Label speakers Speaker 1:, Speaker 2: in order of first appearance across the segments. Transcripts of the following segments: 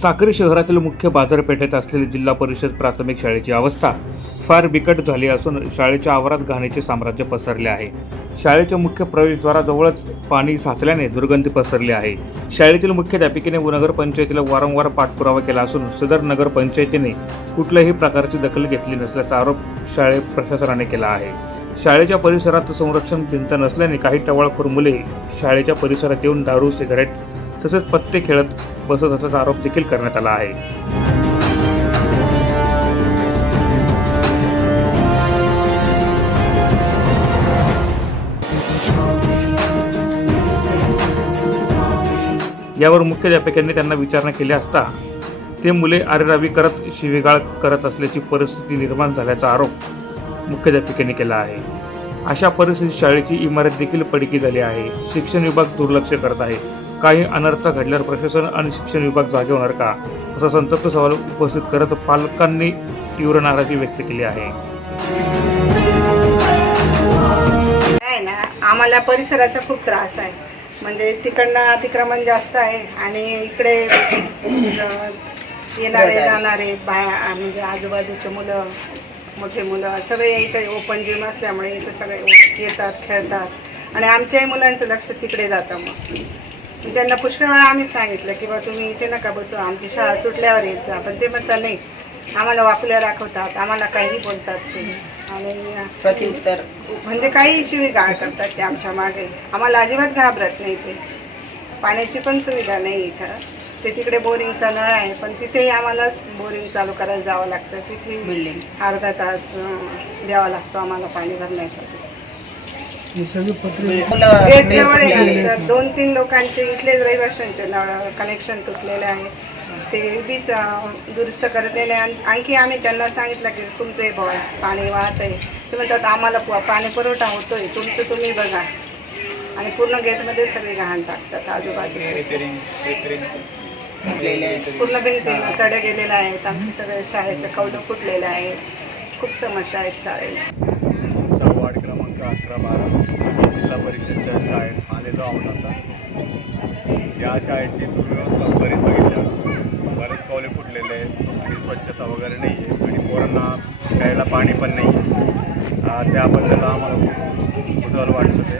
Speaker 1: साक्री शहरातील मुख्य बाजारपेठेत असलेली जिल्हा परिषद प्राथमिक शाळेची अवस्था फार बिकट झाली असून शाळेच्या आवारात घाणीचे साम्राज्य पसरले आहे. शाळेच्या मुख्य प्रवेशद्वाराजवळच पाणी साचल्याने दुर्गंधी पसरली आहे. शाळेतील मुख्याध्यापिकेने नगर पंचायतीला वारंवार पाठपुरावा केला असून सदर नगर पंचायतीने कुठल्याही प्रकारची दखल घेतली नसल्याचा आरोप शाळे प्रशासनाने केला आहे. शाळेच्या परिसरात संरक्षण भिंत नसल्याने काही टवाळखोर मुले शाळेच्या परिसरात येऊन दारू सिगारेट तसेच पत्ते खेळत बसत असल्याचा आरोप देखील करण्यात आला आहे. यावर मुख्याध्यापकांनी त्यांना विचारणा केली असता ते मुले आरेरावी करत शिवेगाळ करत असल्याची परिस्थिती निर्माण झाल्याचा आरोप मुख्याध्यापिकेने केला आहे. अशा परिस्थितीत शाळेची इमारत देखील पडकी झाली आहे. शिक्षण विभाग दुर्लक्ष करत आहे. काही अनर्थ घडल्यावर प्रशासन आणि शिक्षण विभाग जागे होणार का? असा संतप्त सवाल उपस्थित करत पालकांनी तीव्र नाराजी व्यक्त केली आहे.
Speaker 2: ना आम्हाला परिसराचा खूप त्रास आहे. म्हणजे तिकडनं अतिक्रमण जास्त आहे आणि इकडे येणारे जाणारे बाया म्हणजे आजूबाजूचे मुलं मोठे मुलं सगळे इथे ओपन जिम असल्यामुळे इथं सगळे येतात खेळतात. आणि आमच्याही मुलांचं लक्ष तिकडे जातं मग. त्यांना पुष्कळ वेळा आम्हीच सांगितलं की बा तुम्ही इथे नका बसू आमची शाळा सुटल्यावर येत जा. पण ते म्हणतात नाही आम्हाला वाकल्या दाखवतात आम्हाला काही बोलतात ते. आणि
Speaker 3: प्रत्युत्तर
Speaker 2: म्हणजे काही शिवीगाळ करतात ते आमच्या मागे. आम्हाला अजिबात घाबरत नाही ते. पाण्याची पण सुविधा नाही इथं. ते तिकडे बोरिंगचा नळ आहे पण तिथेही आम्हालाच बोरिंग चालू करायला जावं लागतं. तिथे
Speaker 3: बिल्डिंग
Speaker 2: अर्धा तास द्यावा लागतो आम्हाला पाणी भरण्यासाठी.
Speaker 3: मुलं
Speaker 2: गेट जवळ आहे सर. दोन तीन लोकांचे इथलेच रहिवाशांचे नळ कनेक्शन तुटलेले आहे. ते बीच दुरुस्त करतेले आणि आणखी आम्ही त्यांना सांगितलं की तुमचं हे बॉल पाणी वाहत आहे ते म्हणतात आम्हाला पु- पाणी पुरवठा होतोय. तुमचं तुम्ही बघा. आणि पूर्ण गेटमध्ये सगळे घाण टाकतात
Speaker 3: आहेत.
Speaker 2: पूर्ण भिंतीनं तडे गेलेले आहेत. आमचे सगळे शाळेचे कौलं फुटलेले आहेत. खूप समस्या आहेत
Speaker 4: क्रमांक अकरा बारा जिल्हा परिषदच्या शाळेत आलेलो आहोत आता या शाळेची दुर्व्यवस्था बरीच बघितली बरेच कौले फुटलेले आहेत आणि स्वच्छता वगैरे नाही आहे आणि पोरांना प्यायला पाणी पण नाही आहे. त्याबद्दल आम्हाला खूप कुतूहल वाटलं ते.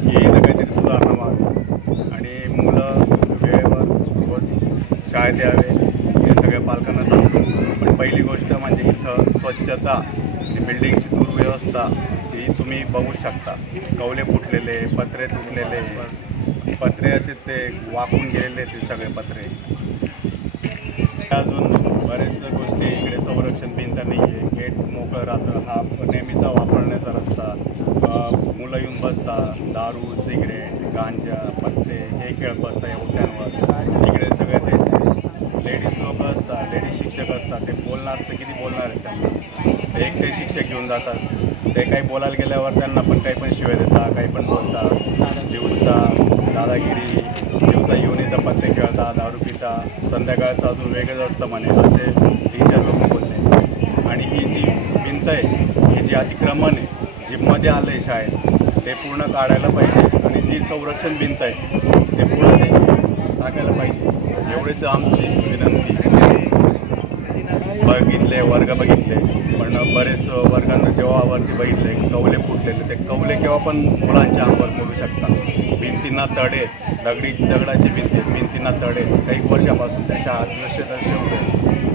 Speaker 4: की इथं काहीतरी सुधारणा व्हावी. आणि मुलं वेळेवर बस शाळेत यावे हे सगळ्या पालकांना सांगतो. पण पहिली गोष्ट म्हणजे इथं स्वच्छता बिल्डिंगची दुर्व्यवस्था ही तुम्ही बघू शकता. कौले फुटलेले पत्रे तुटलेले पत्रे असे ते वाकून गेलेले ते सगळे पत्रे. अजून बरेच गोष्टी इकडे संरक्षण भिंत नाही आहे गेट मोकळं राहतं. हा नेहमीचा वापरण्याचा रस्ता. मुलं येऊन बसतात. दारू सिगरेट गांजा पत्ते हे खेळत बसतात या उठ्यांवर. इकडे सगळे ते लेडीज लोक असतात लेडीज शिक्षक असतात. ते बोलणार तर किती बोलणार आहेत त्यांना? ते एकटे शिक्षक घेऊन जातात. ते काही बोलायला गेल्यावर त्यांना पण काही पण शिवाय देतात काही पण बोलतात दिवसा दादागिरी दिवसा येऊन इथं पत्ते खेळतात दारू पिता. संध्याकाळचं अजून वेगळंच असतं म्हणे असे टीचर लोक बोलले. आणि ही जी भिंत आहे ही जी अतिक्रमण आहे जिममध्ये आलं आहे शाळेत ते पूर्ण काढायला पाहिजे. आणि जी संरक्षण भिंत आहे ते पूर्ण टाकायला पाहिजे. एवढेच आमची विनंती. बघितले वर्ग बघितले पण बरेच वर्गांना जेव्हा वरती बघितले कवले फुटलेले ते कवले केव्हा पण मुलांच्या अंगावर पडू शकतात. भिंतींना तडे दगडी दगडाची भिंती भिंतींना तडे काही वर्षापासून त्या शाळात जसे तसे होते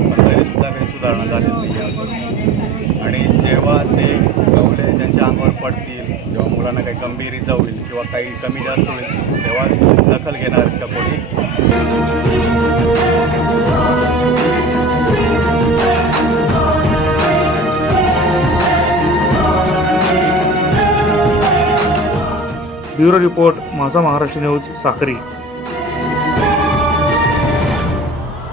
Speaker 4: पण तरीसुद्धा काही सुधारणा झालेली नाही अजून. आणि जेव्हा ते कवले त्यांच्या अंगावर पडतील जेव्हा मुलांना काही गंभीर इजा होईल किंवा काही कमी जास्त होईल तेव्हा दखल घेणार का कोणी?
Speaker 1: ब्युरो रिपोर्ट माझा महाराष्ट्र न्यूज साखरी